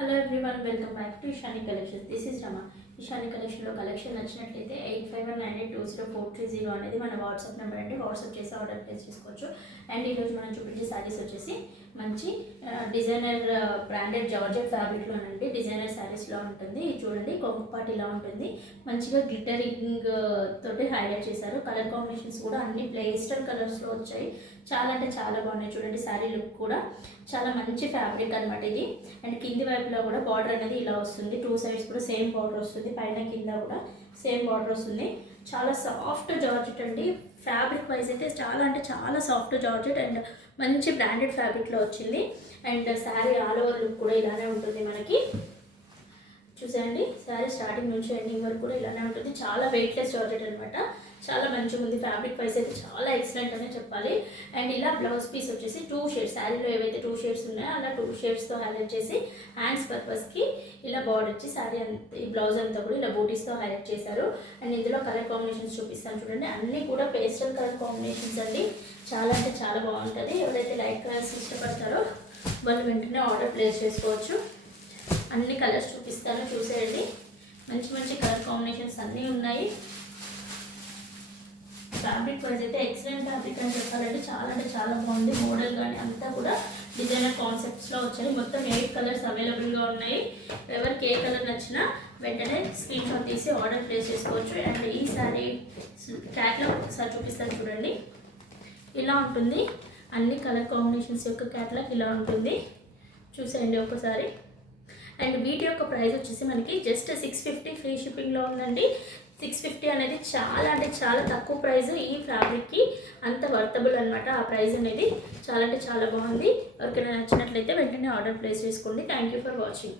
Hello everyone, welcome back to Ishani collections. This is Rama. Ishani కలెక్షన్లో collection నచ్చినట్లయితే 8519204330 అనేది మన వాట్సాప్ నెంబర్ అండి. వాట్సాప్ చేసి ఆర్డర్ ప్లేస్ చేసుకోవచ్చు. అండ్ ఈరోజు మనం చూపించే శారీస్ వచ్చేసి మంచి డిజైనర్ బ్రాండెడ్ జార్జెట్ ఫ్యాబ్రిక్లోనండి. డిజైనర్ శారీస్లో ఉంటుంది. ఇది చూడండి, కొంగుపాటి ఇలా ఉంటుంది. మంచిగా గ్లిటరింగ్ తోటి హైలైట్ చేశారు. కలర్ కాంబినేషన్స్ కూడా అన్ని పేస్టల్ కలర్స్లో వచ్చాయి. చాలా అంటే చాలా బాగున్నాయి. చూడండి, శారీ లుక్ కూడా చాలా మంచి ఫ్యాబ్రిక్ అనమాట ఇది. అండ్ కింది వైపులో కూడా బార్డర్ అనేది ఇలా వస్తుంది. టూ సైడ్స్ కూడా సేమ్ బార్డర్ వస్తుంది. పైన కింద కూడా సేమ్ బార్డర్ వస్తుంది. చాలా సాఫ్ట్ జార్జెట్ అండి. ఫ్యాబ్రిక్ వైజ్ అయితే చాలా అంటే చాలా సాఫ్ట్ జార్జెట్ అండ్ మంచి బ్రాండెడ్ ఫ్యాబ్రిక్లో వచ్చింది. And sari all over look కూడా ఇలానే ఉంటుంది మనకి. చూసేయండి, శారీ స్టార్టింగ్ నుంచి ఎండింగ్ వరకు కూడా ఇలానే ఉంటుంది. చాలా వెయిట్లెస్ జార్జెట్ అనమాట. చాలా మంచిగా ఉంది. ఫ్యాబ్రిక్ వైజ్ అయితే చాలా ఎక్సలెంట్ అనే చెప్పాలి. అండ్ ఇలా బ్లౌజ్ పీస్ వచ్చేసి 2 షేడ్స్, శారీలో ఏవైతే 2 షేడ్స్ ఉన్నాయో అలా 2 షేడ్స్తో హైలైట్ చేసి హ్యాండ్స్ పర్పస్కి ఇలా బార్డర్ ఇచ్చి శారీ అంతా ఈ బ్లౌజ్ అంతా కూడా ఇలా బూటీస్తో హైలైట్ చేశారు. అండ్ ఇందులో కలర్ కాంబినేషన్స్ చూపిస్తాను చూడండి. అన్నీ కూడా పేస్టల్ కలర్ కాంబినేషన్స్ అండి. చాలా అంటే చాలా బాగుంటుంది. ఎవరైతే లైట్ కలర్స్ ఇష్టపడతారో వాళ్ళు వెంటనే ఆర్డర్ ప్లేస్ చేసుకోవచ్చు. అన్ని కలర్స్ చూపిస్తాను, చూసేయండి. మంచి మంచి కలర్ కాంబినేషన్స్ అన్నీ ఉన్నాయి. ఫ్యాబ్రిక్ వైజ్ అయితే ఎక్సలెంట్ ఫ్యాబ్రిక్ అని చెప్పాలంటే చాలా అంటే చాలా బాగుంది. మోడల్ కానీ అంతా కూడా డిజైనర్ కాన్సెప్ట్స్లో వచ్చాయి. మొత్తం 8 కలర్స్ అవైలబుల్గా ఉన్నాయి. ఎవరికి ఏ కలర్ నచ్చినా వెంటనే స్క్రీన్ షాట్ తీసి ఆర్డర్ ప్లేస్ చేసుకోవచ్చు. అండ్ ఈ శారీ క్యాట్లాగ్ ఒకసారి చూపిస్తాను చూడండి. ఇలా ఉంటుంది. అన్ని కలర్ కాంబినేషన్స్ యొక్క క్యాట్లాగ్ ఇలా ఉంటుంది. చూసేయండి ఒకసారి. అండ్ వీటి యొక్క ప్రైస్ వచ్చేసి మనకి జస్ట్ 650 ఫ్రీ షిప్పింగ్లో ఉందండి. 650 అనేది చాలా అంటే చాలా తక్కువ ప్రైస్. ఈ ఫ్యాబ్రిక్కి అంత వర్తబుల్ అనమాట. ఆ ప్రైస్ అనేది చాలా అంటే చాలా బాగుంది. ఎవరికైనా నచ్చినట్లయితే వెంటనే ఆర్డర్ ప్లేస్ చేసుకోండి. Thank you for watching.